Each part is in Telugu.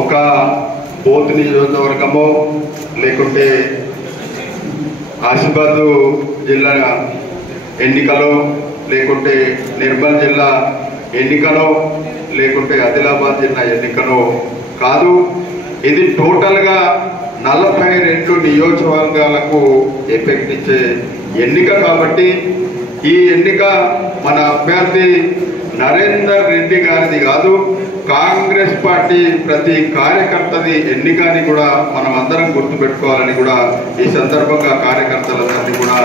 ఒక బోత్ నియోజకవర్గమో లేకుంటే ఆసిఫాబాద్ జిల్లా ఎన్నికలో లేకుంటే నిర్మల్ జిల్లా ఎన్నికలో లేకుంటే ఆదిలాబాద్ జిల్లా ఎన్నికలో కాదు. ఇది టోటల్గా 42 నియోజకవర్గాలకు ఎఫెక్ట్ ఇచ్చే ఎన్నిక. కాబట్టి ఈ ఎన్నిక మన అభ్యర్థి నరేందర్ రెడ్డి గారిది కాదు, కాంగ్రెస్ పార్టీ ప్రతి కార్యకర్తది ఎన్నికని కూడా మనం అందరం గుర్తుపెట్టుకోవాలని కూడా ఈ సందర్భంగా కార్యకర్తలందరినీ కూడా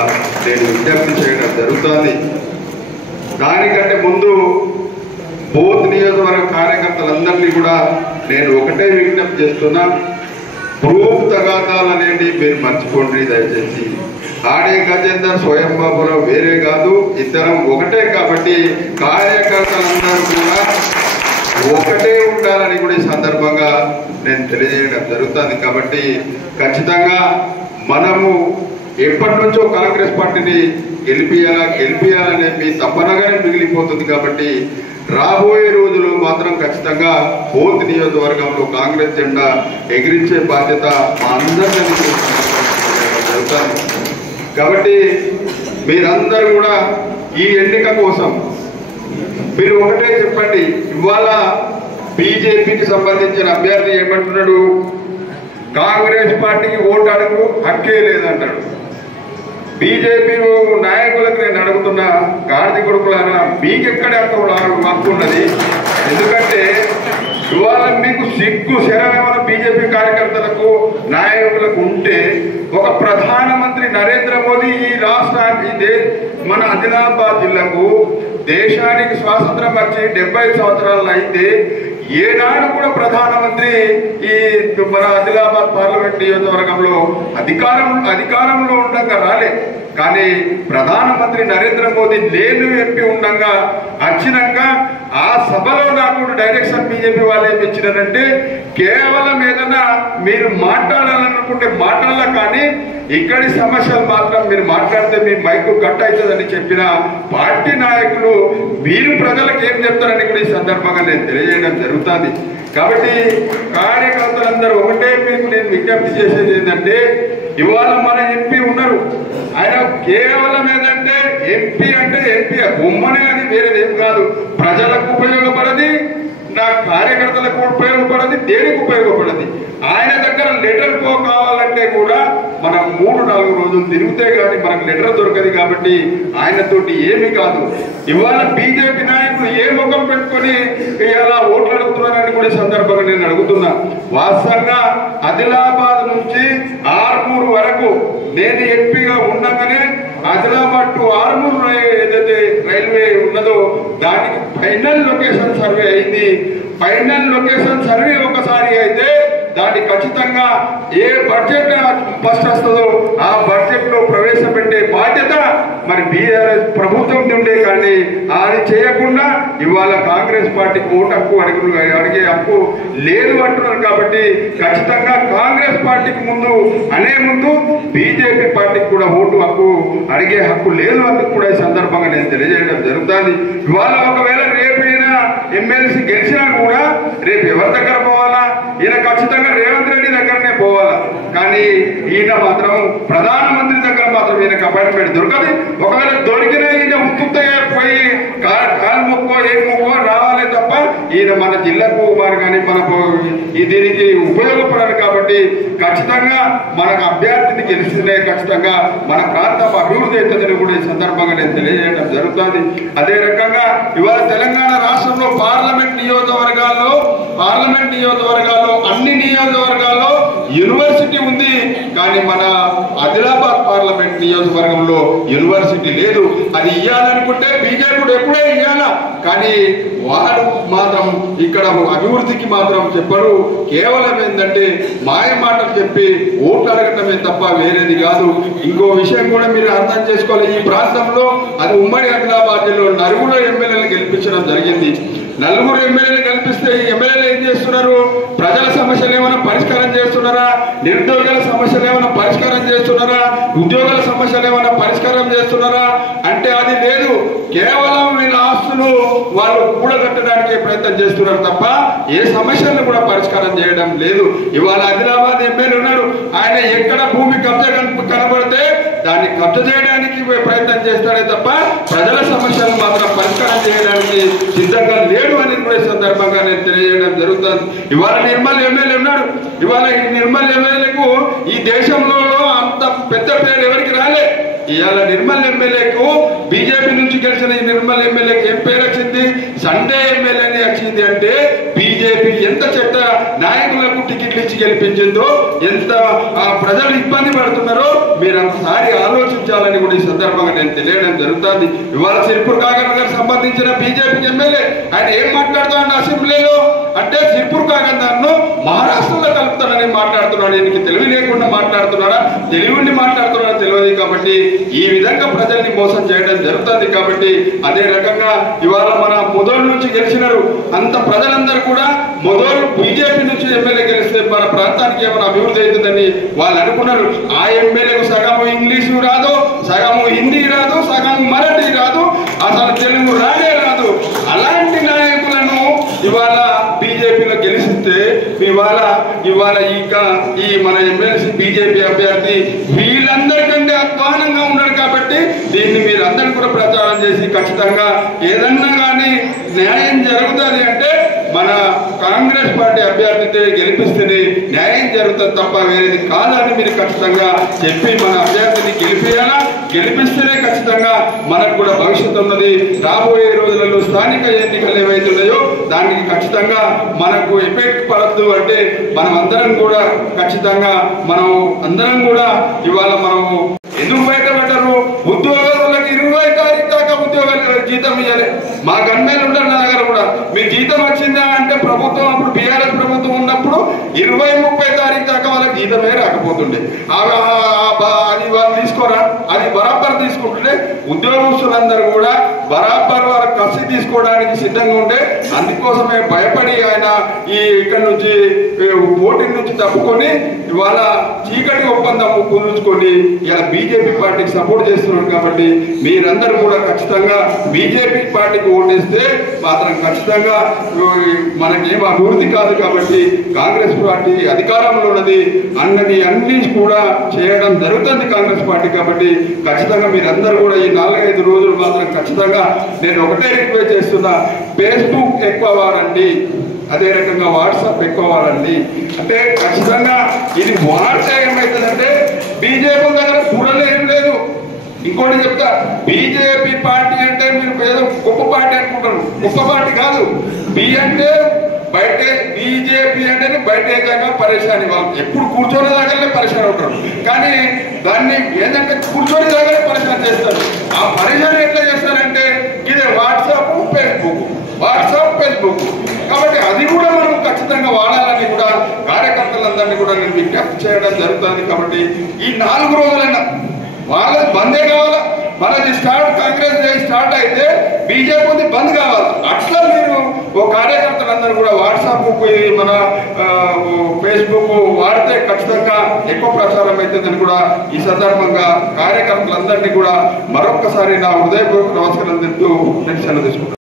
నేను విజ్ఞప్తి చేయడం జరుగుతుంది. దానికంటే ముందు బోత్ నియోజకవర్గ కార్యకర్తలందరినీ కూడా నేను ఒకటే విజ్ఞప్తి చేస్తున్నా, ప్రూఫ్ తగాదాలు అనేది మీరు మర్చిపోండి దయచేసి. ఆడే గజేందర్ స్వయం బాబురావు వేరే కాదు, ఇద్దరం ఒకటే. కాబట్టి కార్యకర్తలందరూ కూడా ఒకటే ఉండాలని కూడా ఈ సందర్భంగా నేను తెలియజేయడం జరుగుతుంది. కాబట్టి ఖచ్చితంగా మనము ఎప్పటి నుంచో కాంగ్రెస్ పార్టీని గెలిపియాలనే మీ తప్పనగానే మిగిలిపోతుంది. కాబట్టి రాబోయే రోజుల్లో మాత్రం ఖచ్చితంగా బోత్ నియోజకవర్గంలో కాంగ్రెస్ జెండా ఎగిరించే బాధ్యత మా అందరినీ జరుగుతుంది. కాబట్టి మీరందరూ కూడా ఈ ఎన్నిక కోసం మీరు ఒకటే చెప్పండి. ఇవాళ బీజేపీకి సంబంధించిన అభ్యర్థి ఏమంటున్నాడు, కాంగ్రెస్ పార్టీకి ఓటు అడుగు హక్కే లేదంటాడు. బీజేపీ నాయకులకు నేను అడుగుతున్నా, గాడిద కొడుకులారా, మీకెక్కడ హక్కు ఉన్నది? ఎందుకంటే ఇవాళ మీకు సిగ్గు శరమేమైనా బీజేపీ కార్యకర్తలకు నాయకులకు ఉంటే, ఒక ప్రధానమంత్రి నరేంద్ర మోదీ ఈ రాష్ట్రానికి మన ఆదిలాబాద్ జిల్లాకు దేశానికి స్వాతంత్రం వచ్చి 70 సంవత్సరాలు అయితే ఏనాడు కూడా ప్రధానమంత్రి ఈ మన ఆదిలాబాద్ పార్లమెంట్ నియోజకవర్గంలో అధికారంలో ఉండగా రాలే. కానీ ప్రధానమంత్రి నరేంద్ర మోదీ నేను ఎంపీ ఉండగా వచ్చినాక ఆ సభలో నాకు డైరెక్షన్ బీజేపీ వాళ్ళు ఏమి ఇచ్చినారంటే, కేవలం ఏదైనా మీరు మాట్లాడాలనుకుంటే మాట్లాడాల, కానీ ఇక్కడి సమస్యలు మాత్రం మీరు మాట్లాడితే మీ మైకు కట్ అవుతుందని చెప్పిన పార్టీ నాయకులు మీరు ప్రజలకు ఏం చెప్తారని కూడా ఈ సందర్భంగా నేను తెలియజేయడం జరుగుతుంది. కాబట్టి కార్యకర్తలందరూ ఒకటే మీకు నేను విజ్ఞప్తి చేసేది ఏంటంటే, ఇవాళ మన ఎంపీ ఉన్నారు, ఆయన కేవలం ఏదంటే ఎంపీ అంటే ఎంపీ బొమ్మనే, అది వేరేదేం కాదు. ప్రజలకు ఉపయోగపడది, నా కార్యకర్తలకు ఉపయోగపడది, దేనికి ఉపయోగపడది. ఆయన దగ్గర లెటర్ కావాలంటే కూడా మనం 3-4 రోజులు తిరిగితే కానీ మనకు లెటర్ దొరకదు. కాబట్టి ఆయనతోటి ఏమి కాదు. ఇవాళ బీజేపీ నాయకులు ఏ ముఖం పెట్టుకొని ఇలా ఓట్లు అడుగుతున్నారని కూడా సందర్భంగా నేను అడుగుతున్నా. వాస్తవంగా ఆదిలాబాద్ నుంచి ఆర్మూర్ వరకు నేను ఎంపీగా ఉండగానే ఆదిలాబాద్ టు ఆర్మూర్ ఏదైతే రైల్వే ఉన్నదో దానికి ఫైనల్ లొకేషన్ సర్వే అయింది. ఫైనల్ లొకేషన్ సర్వే ఒకసారి అయితే దాన్ని ఖచ్చితంగా ఏ బడ్జెట్ ఫస్ట్ వస్తుందో ఆ బడ్జెట్ లో ప్రవేశపెట్టే బాధ్యత మరి బీఆర్ఎస్ ప్రభుత్వం నుండే. కానీ అది చేయకుండా ఇవాళ కాంగ్రెస్ పార్టీకి ఓటు హక్కు అడిగే హక్కు లేదు అంటున్నారు. కాబట్టి ఖచ్చితంగా కాంగ్రెస్ పార్టీకి ముందు బీజేపీ పార్టీకి కూడా ఓటు హక్కు అడిగే హక్కు లేదు అని కూడా ఈ సందర్భంగా నేను తెలియజేయడం జరుగుతుంది. ఇవాళ ఒకవేళ రేపు ఎమ్మెల్సీ గెలిచినా కూడా రేపు ఎవరి దగ్గర పోవాలా? ఈయన ఖచ్చితంగా రేవంత్ రెడ్డి దగ్గరనే పోవాలా. కానీ ఈయన మాత్రం ప్రధానమంత్రి దగ్గర మాత్రం ఈయనకు అపాయింట్మెంట్ దొరకదు. ఒకవేళ దొరికినా ఈయన ఉత్తుగా పోయి కాలు మొక్కో ఏ మొక్కో రావాలే తప్ప ఈయన మన జిల్లాకు మరి కానీ మనకు దీనికి ఉపయోగపడాలి. కాబట్టి ఖచ్చితంగా మనకు అభ్యర్థిని గెలిచిందే ఖచ్చితంగా మన ప్రాంతం అభివృద్ధి అవుతుందని కూడా ఈ సందర్భంగా నేను తెలియజేయడం జరుగుతుంది. అదే రకంగా ఇవాళ తెలంగాణ రాష్ట్రంలో పార్లమెంట్ నియోజకవర్గాల్లో అన్ని నియోజకవర్గాల్లో యూనివర్సిటీ ఉంది. కానీ మన ఆదిలాబాద్ పార్లమెంట్ నియోజకవర్గంలో యూనివర్సిటీ లేదు. అది ఇవ్వాలనుకుంటే బీజేపీ ఎప్పుడే ఇవ్వాలా, కానీ వాడు మాత్రం ఇక్కడ అభివృద్ధికి మాత్రం చెప్పరు. కేవలం ఏంటంటే మాయ మాటలు చెప్పి ఓట్లు అడగటమే తప్ప వేరేది కాదు. ఇంకో విషయం కూడా మీరు అర్థం చేసుకోవాలి. ఈ ప్రాంతంలో అది ఉమ్మడి ఆదిలాబాద్ జిల్లాలో 4 ఎమ్మెల్యేలు గెలిపించడం జరిగింది. 4 ఎమ్మెల్యేలు కల్పిస్తే ఈ ఎమ్మెల్యేలు ఏం చేస్తున్నారు? ప్రజల సమస్యలు ఏమైనా పరిష్కారం చేస్తున్నారా? నిరుద్యోగుల సమస్యలు ఏమైనా పరిష్కారం చేస్తున్నారా? ఉద్యోగుల సమస్యలు ఏమైనా పరిష్కారం చేస్తున్నారా అంటే అది లేదు. కేవలం వీళ్ళ ఆస్తులు వాళ్ళు కూడగట్టడానికి ప్రయత్నం చేస్తున్నారు తప్ప ఏ సమస్యలను కూడా పరిష్కారం చేయడం లేదు. ఇవాళ ఆదిలాబాద్ ఎమ్మెల్యే ఉన్నాడు, ఆయన ఎక్కడ భూమి కబ్జా కనబడితే దాన్ని కబ్జా చేయడానికి ప్రయత్నం చేస్తాడే తప్ప ప్రజల సమస్యలను మాత్రం పరిష్కారం చేయడానికి సిద్ధంగా లేడు అని కూడా ఈ సందర్భంగా నేను తెలియజేయడం జరుగుతుంది. ఇవాళ నిర్మల్ ఎమ్మెల్యే ఉన్నాడు, ఇవాళ ఈ నిర్మల్ ఎమ్మెల్యేకు ఈ దేశంలో అంత పెద్ద పేరు ఎవరికి రాలే. ఇవాళ నిర్మల్ ఎమ్మెల్యేకు బీజేపీ నుంచి గెలిచిన ఈ నిర్మల్ ఎమ్మెల్యేకి ఏం పేరు వచ్చింది? సండే ఎమ్మెల్యేని వచ్చింది. అంటే బీజేపీ ఎంత చెడ్డ నాయకులకు టికెట్లు ఇచ్చి గెలిపించిందో, ఎంత ప్రజలు ఇబ్బంది పడుతున్నారో మీరు ఒకసారి ఆలోచించాలని కూడా ఈ సందర్భంగా నేను తెలియడం జరుగుతుంది. ఇవాళ సిర్పూర్ కాగర్ గారికి సంబంధించిన బీజేపీ ఎమ్మెల్యే ఆయన ఏం మాట్లాడుతున్నాడు అసెంబ్లీలో అంటే సిర్పూర్ కాగర్ను మహారాష్ట్రలో కలుపుతానని మాట్లాడుతున్నాడు. ఈయనకి తెలివి లేకుండా మాట్లాడుతున్నాడా, తెలివిండి మాట్లాడుతున్నాడా తెలియదు. కాబట్టి ఈ విధంగా ప్రజల్ని మోసం చేయడం జరుగుతుంది. కాబట్టి అదే రకంగా ఇవాళ మన మొదలు నుంచి గెలిచినారు అంత ప్రజలందరూ కూడా మొదలు బీజేపీ నుంచి ఎమ్మెల్యే గెలిస్తే మన ప్రాంతానికి ఏమైనా అభివృద్ధి అవుతుందని వాళ్ళు అనుకున్నారు. ఆ ఎమ్మెల్యేకు సగము ఇంగ్లీషు రాదు, సగము హిందీ రాదు, సగం మరాఠీ రాదు, అసలు తెలుగు రానే రాదు. అలాంటి నాయకులను ఇవాళ బీజేపీలో గెలిస్తే ఇవాళ ఈ మన ఎమ్మెల్సీ బీజేపీ అభ్యర్థి వీళ్ళందరికంటే అధ్వానంగా ఉన్నాడు. కాబట్టి దీన్ని మీరందరూ కూడా ప్రచారం చేసి ఖచ్చితంగా ఏదన్నా కానీ న్యాయం జరుగుతుంది అంటే మన కాంగ్రెస్ పార్టీ అభ్యర్థితో గెలిపిస్తేనే న్యాయం జరుగుతుంది తప్ప వేరేది కాదని మీరు ఖచ్చితంగా చెప్పి మన అభ్యర్థిని గెలిపిస్తేనే ఖచ్చితంగా మనకు కూడా భవిష్యత్తు ఉన్నది. రాబోయే రోజులలో స్థానిక ఎన్నికలు ఏవైతున్నాయో దానికి ఖచ్చితంగా మనకు ఎఫెక్ట్ పడద్దు. అంటే మనం అందరం కూడా ఖచ్చితంగా అందరం కూడా ఇవాళ ఎందుకు బయటపడ్డారు? ఉద్యోగస్తులకు 20 తారీఖు దాకా ఉద్యోగాలు జీతం ఇవ్వాలి. మా గన్మేలు ఉంటారు నా దగ్గర కూడా, మీ జీతం వచ్చిందా అంటే ప్రభుత్వం అప్పుడు బీఆర్ఎస్ ప్రభుత్వం ఉన్నప్పుడు 20-30 తారీఖు దాకా వాళ్ళకి జీతమే రాకపోతుండే. అది వాళ్ళు తీసుకోరా, అది బరాబర్ తీసుకుంటుంటే ఉద్యోగస్తులందరూ కూడా బరాబర్ వాళ్ళ కసి తీసుకోవడానికి సిద్ధంగా ఉండే. అందుకోసమే భయపడి ఆయన ఇక్కడ నుంచి పోటీ నుంచి తప్పుకొని ఇవాళ చీకటి ఒప్పందం కుదుర్చుకొని ఇలా బీజేపీ పార్టీకి సపోర్ట్ చేస్తున్నారు. కాబట్టి మీరందరూ కూడా ఖచ్చితంగా బీజేపీ పార్టీకి ఓటేస్తే మాత్రం ఖచ్చితంగా మనకేం అభివృద్ధి కాదు. కాబట్టి కాంగ్రెస్ పార్టీ అధికారంలో ఉన్నది, అన్ని కూడా చేయడం జరుగుతుంది కాంగ్రెస్ పార్టీ. కాబట్టి ఖచ్చితంగా మీరందరూ కూడా ఈ 4-5 రోజులు మాత్రం ఖచ్చితంగా నేను ఒకటే రిక్వెస్ట్ చేస్తున్నా, ఫేస్బుక్ ఎక్కువ వాడండి, అదే రకంగా వాట్సాప్ ఎక్కువ వాడండి. అంటే ఖచ్చితంగా ఇది వాడితే ఏమవుతుందంటే బీజేపీ దగ్గర కూడలే ఏం లేదు. ఇంకోటి చెప్తా, బీజేపీ పార్టీ అంటే మీరు ఏదో గొప్ప పార్టీ అనుకుంటారు, గొప్ప పార్టీ కాదు. బి అంటే బయటే, బీజేపీ అంటేనే బయట ఏకంగా పరేషాని, వాళ్ళు ఎప్పుడు కూర్చొని దాకానే పరేషాన్ అవుతారు. కానీ దాన్ని ఏంటంటే కూర్చొని దాకానే పరేషాన్ చేస్తారు. ఆ పరేషాన్ ఎట్లా చేస్తారంటే ఇదే వాట్సాప్ ఫేస్బుక్. కాబట్టి అది కూడా మనం ఖచ్చితంగా వాడాలని కూడా కార్యకర్తలందరినీ కూడా నేను విజ్ఞప్తి చేయడం జరుగుతుంది. కాబట్టి ఈ 4 రోజులైనా వాళ్ళది బందే కావాలా, మనది కాంగ్రెస్ స్టార్ట్ అయితే బీజేపీ బంద్ కావాలి. అట్లా మీరు కార్యకర్తలందరూ కూడా వాట్సాప్ మన ఫేస్బుక్ వాడితే ఖచ్చితంగా ఎక్కువ ప్రచారం అవుతుందని కూడా ఈ సందర్భంగా కార్యకర్తలందరినీ కూడా మరొక్కసారి నా హృదయపూర్వక నమస్కారం చెప్తూ నేను సెలవు తీసుకుంటాను.